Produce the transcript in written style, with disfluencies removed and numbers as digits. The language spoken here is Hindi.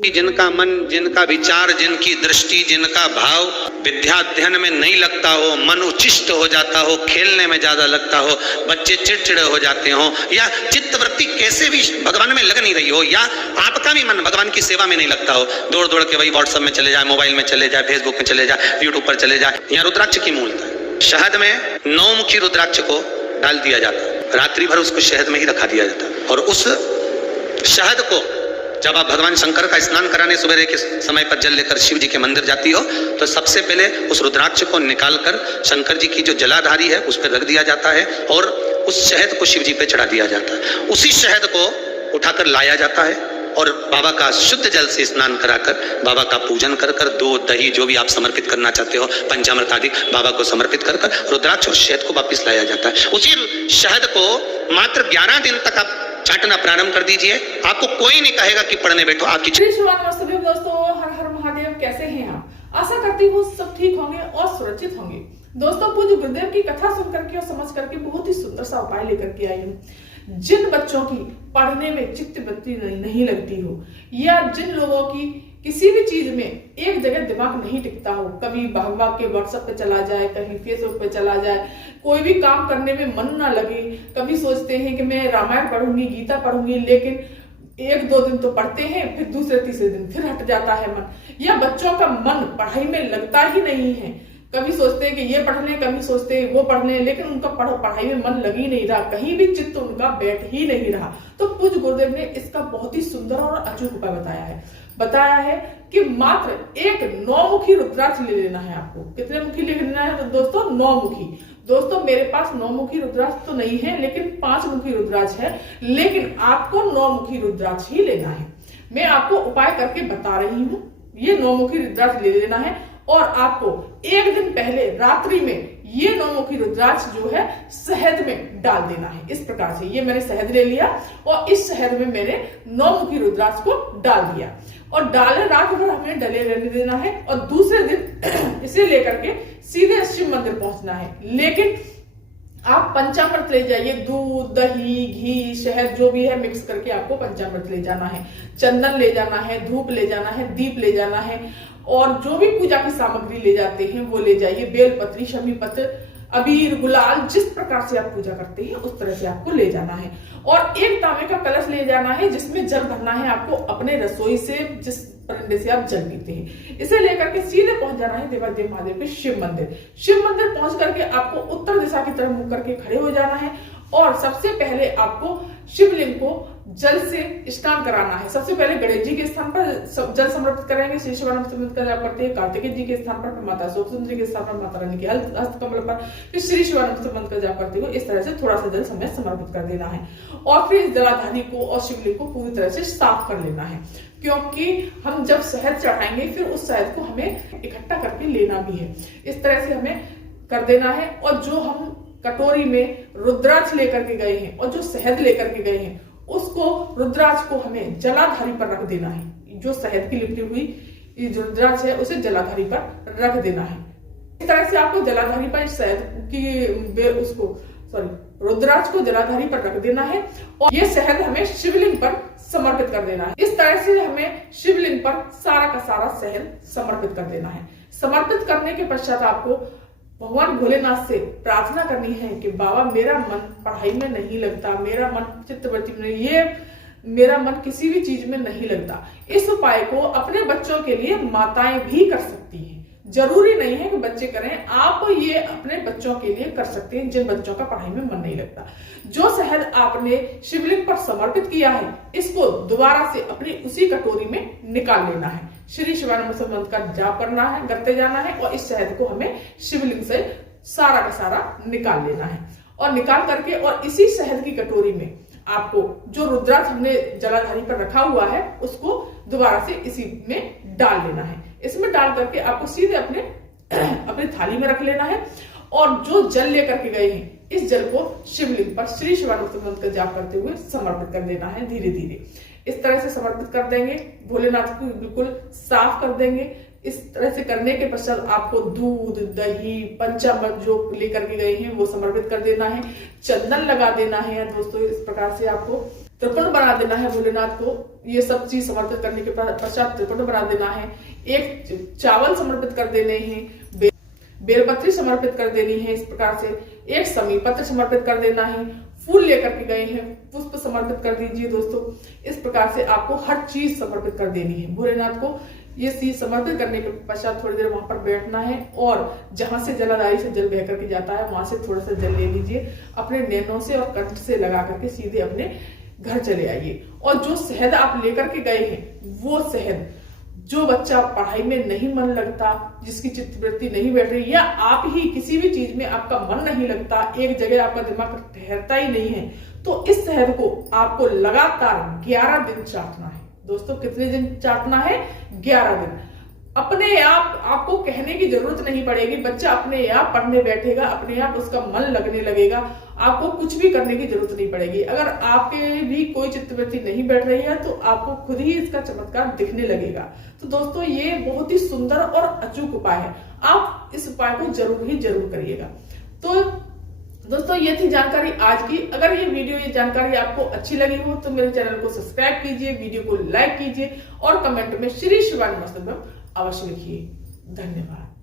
कि जिनका मन, जिनका विचार, जिनकी दृष्टि, जिनका भाव विद्याध्ययन में नहीं लगता हो, मन उच्छिष्ट हो जाता हो, खेलने में ज्यादा लगता हो, बच्चे चिड़चिड़े हो जाते हो, या चित्तवृत्ति कैसे भी भगवान में लग नहीं रही हो, या आपका भी मन भगवान की सेवा में नहीं लगता हो, दौड़ दौड़ के वही व्हाट्सएप में चले जाए, मोबाइल में चले जाए, फेसबुक में चले जाए, यूट्यूब पर चले जाए। यहाँ रुद्राक्ष की मूलता है। शहद में 9 मुखी रुद्राक्ष को डाल दिया जाता है, रात्रि भर उसको शहद में ही रखा दिया जाता है, और उस शहद को जब आप भगवान शंकर का स्नान कराने सवेरे के समय पर जल लेकर शिव जी के मंदिर जाती हो, तो सबसे पहले उस रुद्राक्ष को निकालकर शंकर जी की जो जलाधारी है उस पर रख दिया जाता है, और उस शहद को शिव जी पे चढ़ा दिया जाता है। उसी शहद को उठाकर लाया जाता है और बाबा का शुद्ध जल से स्नान कराकर बाबा का पूजन कर कर, दूध दही जो भी आप समर्पित करना चाहते हो, पंचामृत आदि बाबा को समर्पित कर कर रुद्राक्ष और शहद को वापिस लाया जाता है। उसी शहद को मात्र 11 दिन तक आप चाटना प्रारंभ कर दीजिए, आपको कोई नहीं कहेगा कि पढ़ने बैठो। आपकी दोस्तों, हर हर महादेव। कैसे हैं आप? आशा करती हूँ सब ठीक होंगे और सुरक्षित होंगे। दोस्तों, पूज्य गुरुदेव की कथा सुन करके और समझ करके बहुत ही सुंदर सा उपाय लेकर के आई हूँ। जिन बच्चों की पढ़ने में चित्तवृत्ति नहीं लगती हो, या जिन लोगों की किसी भी चीज में एक जगह दिमाग नहीं टिकता हो, कभी भाग के व्हाट्सएप पे चला जाए, कहीं फेसबुक पे चला जाए, कोई भी काम करने में मन ना लगे, कभी सोचते हैं कि मैं रामायण पढ़ूंगी, गीता पढ़ूंगी, लेकिन 1-2 दिन तो पढ़ते हैं, फिर दूसरे तीसरे दिन फिर हट जाता है मन, या बच्चों का मन पढ़ाई में लगता ही नहीं है। कभी सोचते हैं कि ये पढ़ लें, कभी सोचते हैं वो पढ़ लें, लेकिन उनका पढ़ाई में मन लग ही नहीं रहा, कहीं भी चित्त उनका बैठ ही नहीं रहा। तो पूज्य गुरुदेव ने इसका बहुत ही सुंदर और अचूक उपाय बताया है कि मात्र एक 9 मुखी रुद्राक्ष ले लेना है आपको। कितने मुखी ले लेना है? तो दोस्तों 9 मुखी। दोस्तों, मेरे पास 9 मुखी रुद्राक्ष तो नहीं है, लेकिन 5 मुखी रुद्राक्ष है, लेकिन आपको 9 मुखी रुद्राक्ष ही लेना है। मैं आपको उपाय करके बता रही हूँ। ये 9 मुखी रुद्राक्ष ले लेना है, और आपको एक दिन पहले रात्रि में ये 9 मुखी रुद्राक्ष जो है शहद में डाल देना है। इस प्रकार से ये मैंने शहद ले लिया, और इस शहद में मैंने 9 मुखी रुद्राक्ष को डाल दिया, और डाले रात भर हमें डले रहने देना है, और दूसरे दिन इसे लेकर के सीधे शिव मंदिर पहुंचना है। लेकिन आप पंचामृत ले जाइए, दूध दही घी शहद जो भी है मिक्स करके आपको पंचामृत ले जाना है, चंदन ले जाना है, धूप ले जाना है, दीप ले जाना है, और जो भी पूजा की सामग्री ले जाते हैं वो ले जाइए, बेलपत्री, शमी पत्र, अबीर, गुलाल, जिस प्रकार से आप पूजा करते हैं उस तरह से आपको ले जाना है। और एक तांबे का कलश ले जाना है जिसमें जल भरना है आपको अपने रसोई से, जिस परंडे से आप जल पीते हैं। इसे लेकर के सीधे पहुंच जाना है देवादेव महादेव के शिव मंदिर। शिव मंदिर पहुंच करके आपको उत्तर दिशा की तरफ मुंह करके खड़े हो जाना है, और सबसे पहले आपको शिवलिंग को जल से स्नान कराना है। सबसे पहले गणेश जी के स्थान पर जल समर्पित करेंगे, श्री शिवानंद समर्पित करते हैं, कार्तिकेय जी के स्थान पर माता अशोक सुंदरी के स्थान पर माता रानी के हस्त कमल पर, फिर श्री शिवानंद समर्पित का जाप करते हुए इस तरह से थोड़ा सा जल समय समर्पित कर देना है, और फिर इस जलाधारी को और शिवलिंग को पूरी तरह से साफ कर लेना है, क्योंकि हम जब शहद चढ़ाएंगे फिर उस शहद को हमें इकट्ठा करके लेना भी है। इस तरह से हमें कर देना है। और जो हम कटोरी में रुद्राक्ष लेकर के गए हैं और जो शहद लेकर के गए हैं, उसको रुद्राक्ष को हमें जलाधारी पर रख देना है। जो शहद की लिपटी हुई ये जो रुद्राक्ष है उसे जलाधारी पर रख देना है। इस तरह से आपको जलाधारी पर शहद की रुद्राक्ष को जलाधारी पर रख देना है, और ये शहद हमें शिवलिंग पर समर्पित कर देना है। इस तरह से हमें शिवलिंग पर सारा का सारा शहद समर्पित कर देना है। समर्पित करने के पश्चात आपको भगवान भोलेनाथ से प्रार्थना करनी है कि बाबा मेरा मन पढ़ाई में नहीं लगता, मेरा मन चित्तवृत्ति में, ये मेरा मन किसी भी चीज में नहीं लगता। इस उपाय को अपने बच्चों के लिए माताएं भी कर सकती हैं। जरूरी नहीं है कि बच्चे करें, आप ये अपने बच्चों के लिए कर सकते हैं जिन बच्चों का पढ़ाई में मन नहीं लगता। जो शहद आपने शिवलिंग पर समर्पित किया है, इसको दोबारा से अपनी उसी कटोरी में निकाल लेना है। श्री शिवानंद संबंध का जाप करना है, करते जाना है, और इस शहद को हमें शिवलिंग से सारा का सारा निकाल लेना है। और निकाल करके और इसी शहद की कटोरी में आपको जो रुद्राक्ष हमने जलाधारी पर रखा हुआ है उसको दोबारा से इसी में डाल लेना है। इसमें डाल करके आपको सीधे अपने थाली में रख लेना है, और जो जल लेकर के गए हैं इस जल को शिवलिंग पर श्री शिवानंद का जाप करते हुए समर्पित कर देना है। धीरे धीरे इस तरह से समर्पित कर देंगे, भोलेनाथ को बिल्कुल साफ कर देंगे। इस तरह से करने के पश्चात आपको दूध दही पंचामृत जो लेकर के गए हैं वो समर्पित कर देना है, चंदन लगा देना है। दोस्तों, इस प्रकार से आपको त्रिपुण बना देना है भोलेनाथ को। ये सब चीज समर्पित करने के पश्चात त्रिपुण बना देना है। एक चावल समर्पित कर देने हैं, बेलपत्री समर्पित कर देनी है, इस प्रकार से एक समी पत्र समर्पित कर देना है, फूल लेकर के गए हैं पुष्प समर्पित कर दीजिए दोस्तों। इस प्रकार से आपको हर चीज समर्पित कर देनी है भोलेनाथ को। ये चीज समर्पित करने के पश्चात थोड़ी देर वहां पर बैठना है और जहां से जलाधारी से जल बह करके जाता है वहां से थोड़ा सा जल ले लीजिए, अपने नैनों से और कंठ से लगा करके सीधे अपने घर चले आइए। और जो शहद आप लेकर के गए हैं वो शहद, जो बच्चा पढ़ाई में नहीं मन लगता, जिसकी चित्तवृत्ति नहीं बैठ रही, या आप ही किसी भी चीज में आपका मन नहीं लगता, एक जगह आपका दिमाग ठहरता ही नहीं है, तो इस शहद को आपको लगातार 11 दिन चाटना है दोस्तों। कितने दिन चाटना है? 11 दिन। अपने आप आपको कहने की जरूरत नहीं पड़ेगी, बच्चा अपने आप पढ़ने बैठेगा, अपने आप उसका मन लगने लगेगा, आपको कुछ भी करने की जरूरत नहीं पड़ेगी। अगर आपके भी कोई चित्तवृत्ति नहीं बैठ रही है तो आपको खुद ही इसका चमत्कार दिखने लगेगा। तो दोस्तों ये बहुत ही सुंदर और अचूक उपाय है, आप इस उपाय को जरूर ही जरूर करिएगा। तो दोस्तों ये थी जानकारी आज की। अगर ये जानकारी आपको अच्छी लगी हो तो मेरे चैनल को सब्सक्राइब कीजिए, वीडियो को लाइक कीजिए और कमेंट में श्री शिवानी नमस्तुभ्यम अवश्य लिखिए। धन्यवाद।